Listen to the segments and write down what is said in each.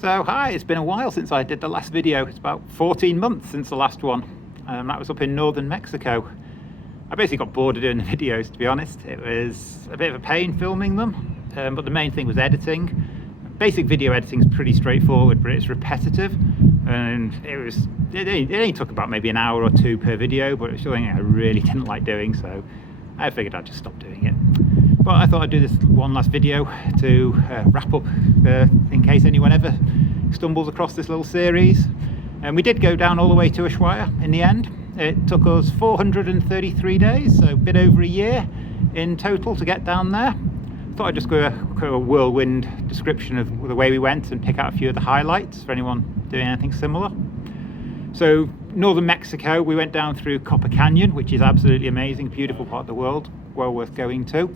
So hi, it's been a while since I did the last video. It's about 14 months since the last one. That was up in northern Mexico. I basically got bored of doing the videos, to be honest. It was a bit of a pain filming them, but the main thing was editing. Basic video editing is pretty straightforward, but it's repetitive, and it only took about maybe an hour or two per video, but it was something I really didn't like doing, so I figured I'd just stop doing it. But I thought I'd do this one last video to wrap up in case anyone ever stumbles across this little series. And we did go down all the way to Ushuaia in the end. It took us 433 days, so a bit over a year in total to get down there. Thought I'd just go a whirlwind description of the way we went and pick out a few of the highlights for anyone doing anything similar. So northern Mexico, we went down through Copper Canyon, which is absolutely amazing, beautiful part of the world, well worth going to.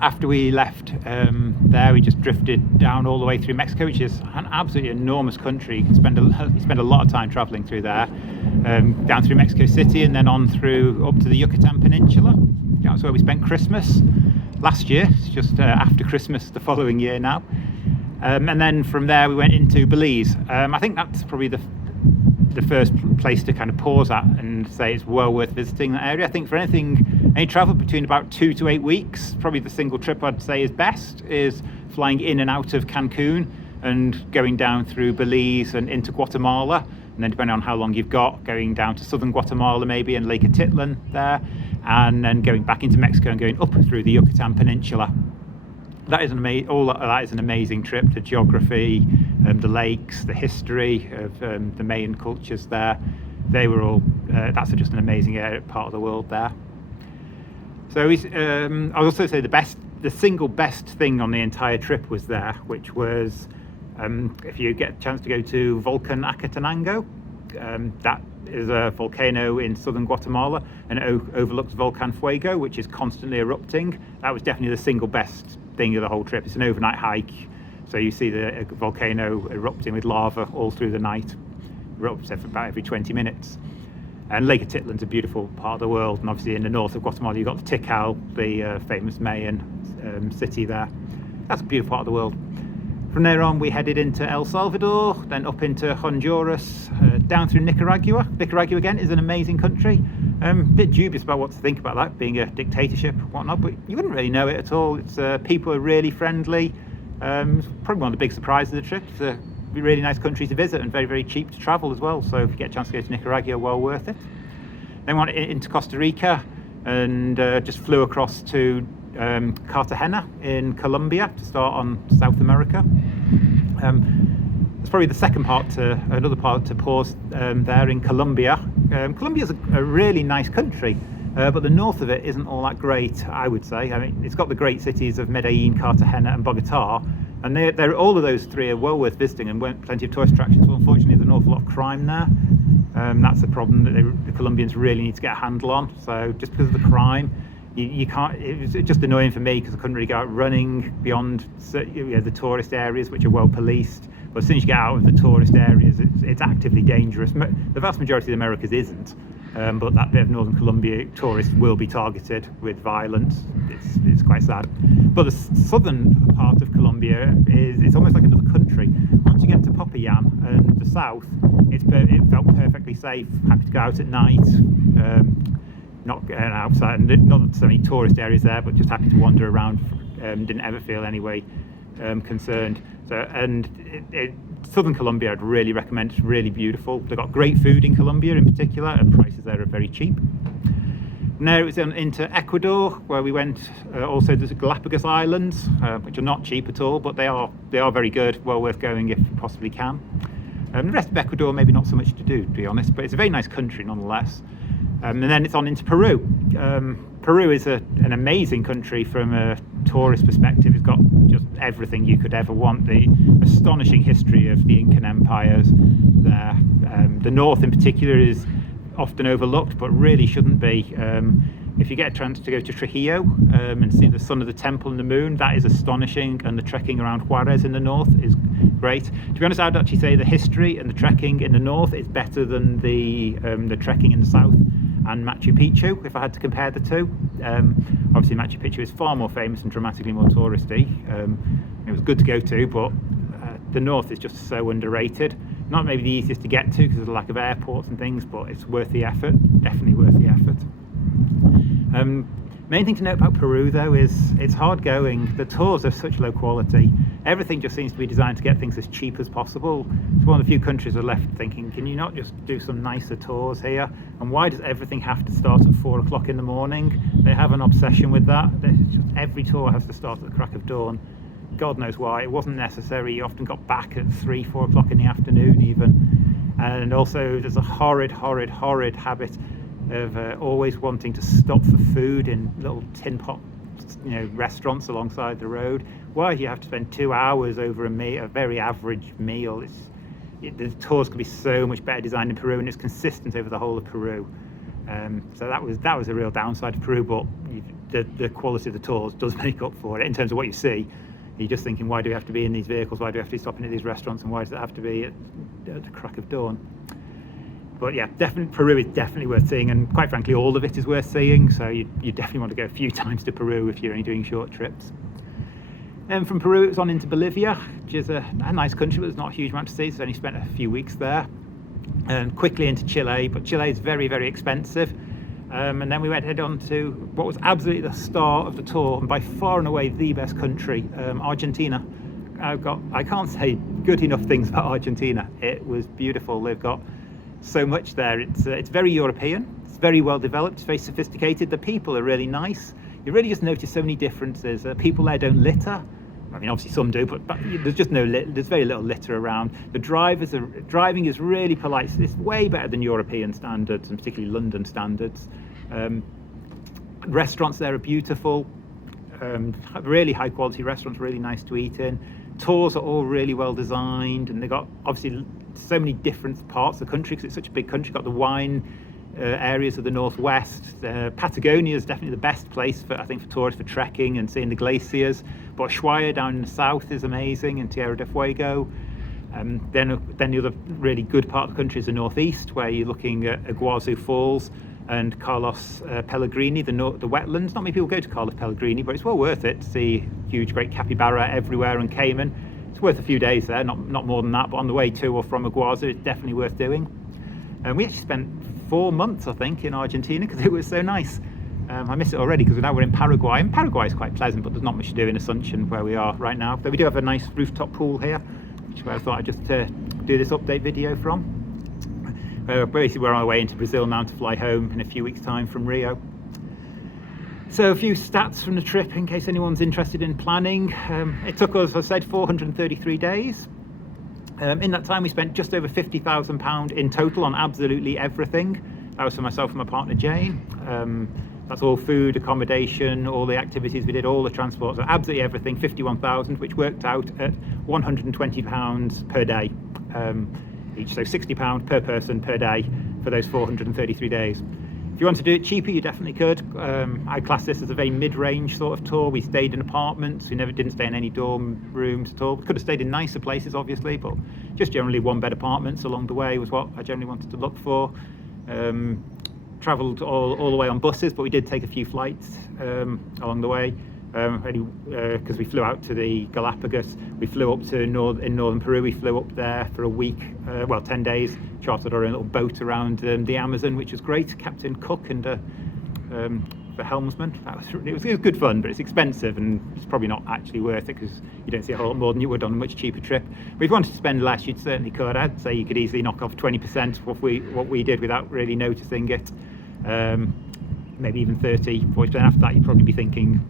After we left there, we just drifted down all the way through Mexico, which is an absolutely enormous country. You can spend a lot of time traveling through there, down through Mexico City and then on through up to the Yucatan Peninsula. That's where we spent Christmas last year. It's just after Christmas the following year now. And then from there we went into Belize. I think that's probably the first place to kind of pause at and say it's well worth visiting that area. I think for any travel between about 2 to 8 weeks, probably the single trip I'd say is best is flying in and out of Cancun and going down through Belize and into Guatemala, and then depending on how long you've got, going down to southern Guatemala maybe and Lake Atitlan there, and then going back into Mexico and going up through the Yucatan Peninsula. That is all that is an amazing trip. The geography, the lakes, the history of the Mayan cultures there. They were all, that's just an amazing part of the world there. So I'll also say the single best thing on the entire trip was there, which was if you get a chance to go to Volcan Acatenango. That is a volcano in southern Guatemala, and it overlooks Volcan Fuego, which is constantly erupting. That was definitely the single best thing of the whole trip. It's an overnight hike, so you see the volcano erupting with lava all through the night. Erupts about every 20 minutes. And Lake Atitlan's a beautiful part of the world, and obviously in the north of Guatemala you've got the Tikal, the famous Mayan city there. That's a beautiful part of the world. From there on we headed into El Salvador, then up into Honduras, down through Nicaragua. Nicaragua again is an amazing country. A bit dubious about what to think about that, being a dictatorship and whatnot, but you wouldn't really know it at all. It's people are really friendly. It's probably one of the big surprises of the trip. It's a really nice country to visit and very, very cheap to travel as well. So if you get a chance to go to Nicaragua, well worth it. Then we went into Costa Rica and just flew across to Cartagena in Colombia to start on South America. It's probably the another part to pause there in Colombia. Colombia's a really nice country, but the north of it isn't all that great, I would say. I mean, it's got the great cities of Medellin, Cartagena and Bogota, and all of those three are well worth visiting and plenty of tourist attractions, but unfortunately there's an awful lot of crime there. That's a problem that the Colombians really need to get a handle on. So just because of the crime, you can't. It's just annoying for me because I couldn't really go out running beyond the tourist areas, which are well policed. But as soon as you get out of the tourist areas, it's actively dangerous. The vast majority of the Americas isn't, but that bit of northern Colombia, tourists will be targeted with violence. It's quite sad. But the southern part of Colombia it's almost like another country. Once you get to Popayan and the south, it felt perfectly safe. Happy to go out at night. Not getting outside, and not so many tourist areas there, but just happy to wander around. Didn't ever feel any way concerned. So, and southern Colombia I'd really recommend. It's really beautiful. They've got great food in Colombia in particular, and prices there are very cheap. Now it was into Ecuador, where we went also to the Galapagos Islands, which are not cheap at all, but they are very good, well worth going if you possibly can. The rest of Ecuador maybe not so much to do, to be honest, but it's a very nice country nonetheless. And then it's on into Peru. Peru is an amazing country from a tourist perspective. It's got just everything you could ever want. The astonishing history of the Incan empires there. The north in particular is often overlooked, but really shouldn't be. If you get a chance to go to Trujillo and see the sun of the temple and the moon, that is astonishing, and the trekking around Juarez in the north is great. To be honest, I'd actually say the history and the trekking in the north is better than the trekking in the south and Machu Picchu, if I had to compare the two. Obviously Machu Picchu is far more famous and dramatically more touristy. It was good to go to, but the north is just so underrated. Not maybe the easiest to get to because of the lack of airports and things, but it's worth the effort, definitely worth the effort. Main thing to note about Peru though is it's hard going. The tours are such low quality. Everything just seems to be designed to get things as cheap as possible. It's one of the few countries we're left thinking, can you not just do some nicer tours here? And why does everything have to start at 4 o'clock in the morning? They have an obsession with that. Just every tour has to start at the crack of dawn. God knows why. It wasn't necessary. You often got back at 3, 4 o'clock in the afternoon even. And also there's a horrid habit of always wanting to stop for food in little tin pot, restaurants alongside the road. Why do you have to spend 2 hours over a very average meal? The tours could be so much better designed in Peru, and it's consistent over the whole of Peru. So that was a real downside of Peru, but the quality of the tours does make up for it in terms of what you see. You're just thinking, why do we have to be in these vehicles? Why do we have to be stopping at these restaurants? And why does it have to be at the crack of dawn? But yeah, Peru is definitely worth seeing, and quite frankly, all of it is worth seeing. So you definitely want to go a few times to Peru if you're only doing short trips. And from Peru, it was on into Bolivia, which is a nice country, but there's not a huge amount to see. So I only spent a few weeks there. And quickly into Chile, but Chile is very, very expensive. And then we head on to what was absolutely the star of the tour, and by far and away the best country, Argentina. I can't say good enough things about Argentina. It was beautiful. They've got so much there. It's very European. It's very well developed. It's very sophisticated. The people are really nice. You really just notice so many differences. People there don't litter. I mean, obviously some do, but there's just there's very little litter around. The driving is really polite. It's way better than European standards, and particularly London standards. Restaurants there are beautiful. Really high quality restaurants, really nice to eat in. Tours are all really well designed, and they've got obviously so many different parts of the country because it's such a big country. Got the wine areas of the northwest. Patagonia is definitely the best place for tourists for trekking and seeing the glaciers. But Ushuaia down in the south is amazing, and Tierra del Fuego. Then the other really good part of the country is the northeast, where you're looking at Iguazu Falls and Carlos Pellegrini, the wetlands. Not many people go to Carlos Pellegrini, but it's well worth it to see huge, great capybara everywhere, and caiman. It's worth a few days there, not more than that, but on the way to or from Iguazu, it's definitely worth doing. And we actually spent 4 months, I think, in Argentina because it was so nice. I miss it already because now we're in Paraguay, and Paraguay is quite pleasant, but there's not much to do in Asunción where we are right now. Though we do have a nice rooftop pool here, which is where I thought I'd just do this update video from. Basically, we're on our way into Brazil now to fly home in a few weeks' time from Rio. So a few stats from the trip in case anyone's interested in planning. It took us, as I said, 433 days. In that time, we spent just over £50,000 in total on absolutely everything. That was for myself and my partner Jane. That's all food, accommodation, all the activities we did, all the transport, so absolutely everything, 51,000, which worked out at £120 per day each, so £60 per person per day for those 433 days. If you want to do it cheaper, you definitely could. I class this as a very mid-range sort of tour. We stayed in apartments. We didn't stay in any dorm rooms at all. We could have stayed in nicer places, obviously, but just generally one-bed apartments along the way was what I generally wanted to look for. Travelled all the way on buses, but we did take a few flights along the way. Because we flew out to the Galapagos, we flew up to in northern Peru. We flew up there for a week, 10 days. Chartered our own little boat around the Amazon, which was great. Captain Cook and the helmsman. It was good fun, but it's expensive and it's probably not actually worth it because you don't see a whole lot more than you would on a much cheaper trip. But if you wanted to spend less, you certainly could. I'd say you could easily knock off 20% what we did without really noticing it. Maybe even 30-40%. After that, you'd probably be thinking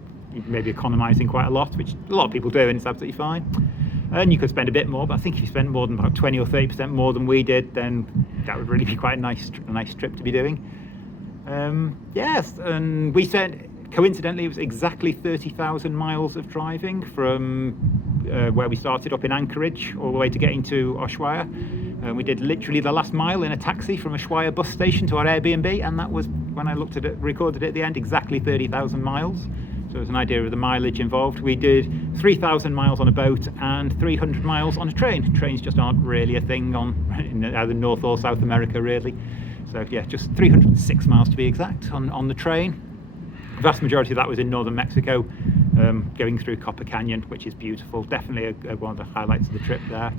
maybe economising quite a lot, which a lot of people do, and it's absolutely fine. And you could spend a bit more, but I think if you spent more than about 20 or 30% more than we did, then that would really be quite a nice trip to be doing. Yes, and we said, coincidentally, it was exactly 30,000 miles of driving from where we started up in Anchorage all the way to getting to Ushuaia. We did literally the last mile in a taxi from Ushuaia bus station to our Airbnb, and that was, when I looked at it, recorded it at the end, exactly 30,000 miles. So there's an idea of the mileage involved. We did 3,000 miles on a boat and 300 miles on a train. Trains just aren't really a thing in either North or South America, really. So yeah, just 306 miles to be exact on the train. The vast majority of that was in northern Mexico. going through Copper Canyon, which is beautiful. Definitely one of the highlights of the trip there.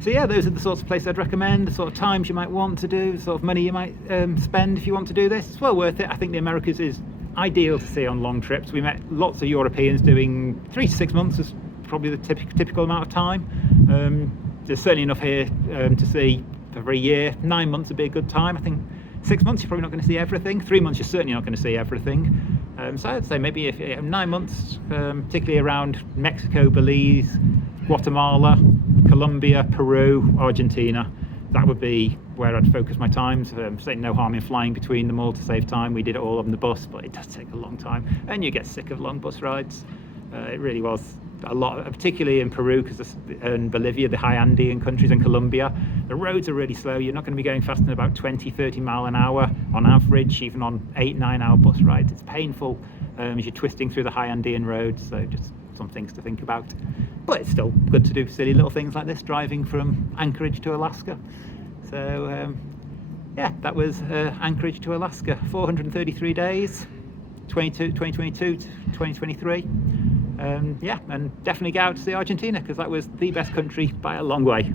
So yeah, those are the sorts of places I'd recommend, the sort of times you might want to do, the sort of money you might spend if you want to do this. It's well worth it. I think the Americas is ideal to see on long trips. We met lots of Europeans doing 3 to 6 months is probably the typical amount of time. There's certainly enough here to see for a year. 9 months would be a good time. I think 6 months you're probably not going to see everything. 3 months you're certainly not going to see everything. So I'd say maybe if 9 months, particularly around Mexico, Belize, Guatemala, Colombia, Peru, Argentina, that would be where I'd focus my time. Say no harm in flying between them all to save time. We did it all on the bus, but it does take a long time, and you get sick of long bus rides. It really was a lot, particularly in Peru and Bolivia, the high Andean countries, and Colombia. The roads are really slow. You're not going to be going faster than about 20-30 mile an hour on average, even on 8-9 hour bus rides. It's painful as you're twisting through the high Andean roads, so just some things to think about. But it's still good to do silly little things like this, driving from Anchorage to Alaska. So yeah, that was Anchorage to Alaska, 433 days, 2022 to 2023. Yeah, and definitely get out to see Argentina, because that was the best country by a long way.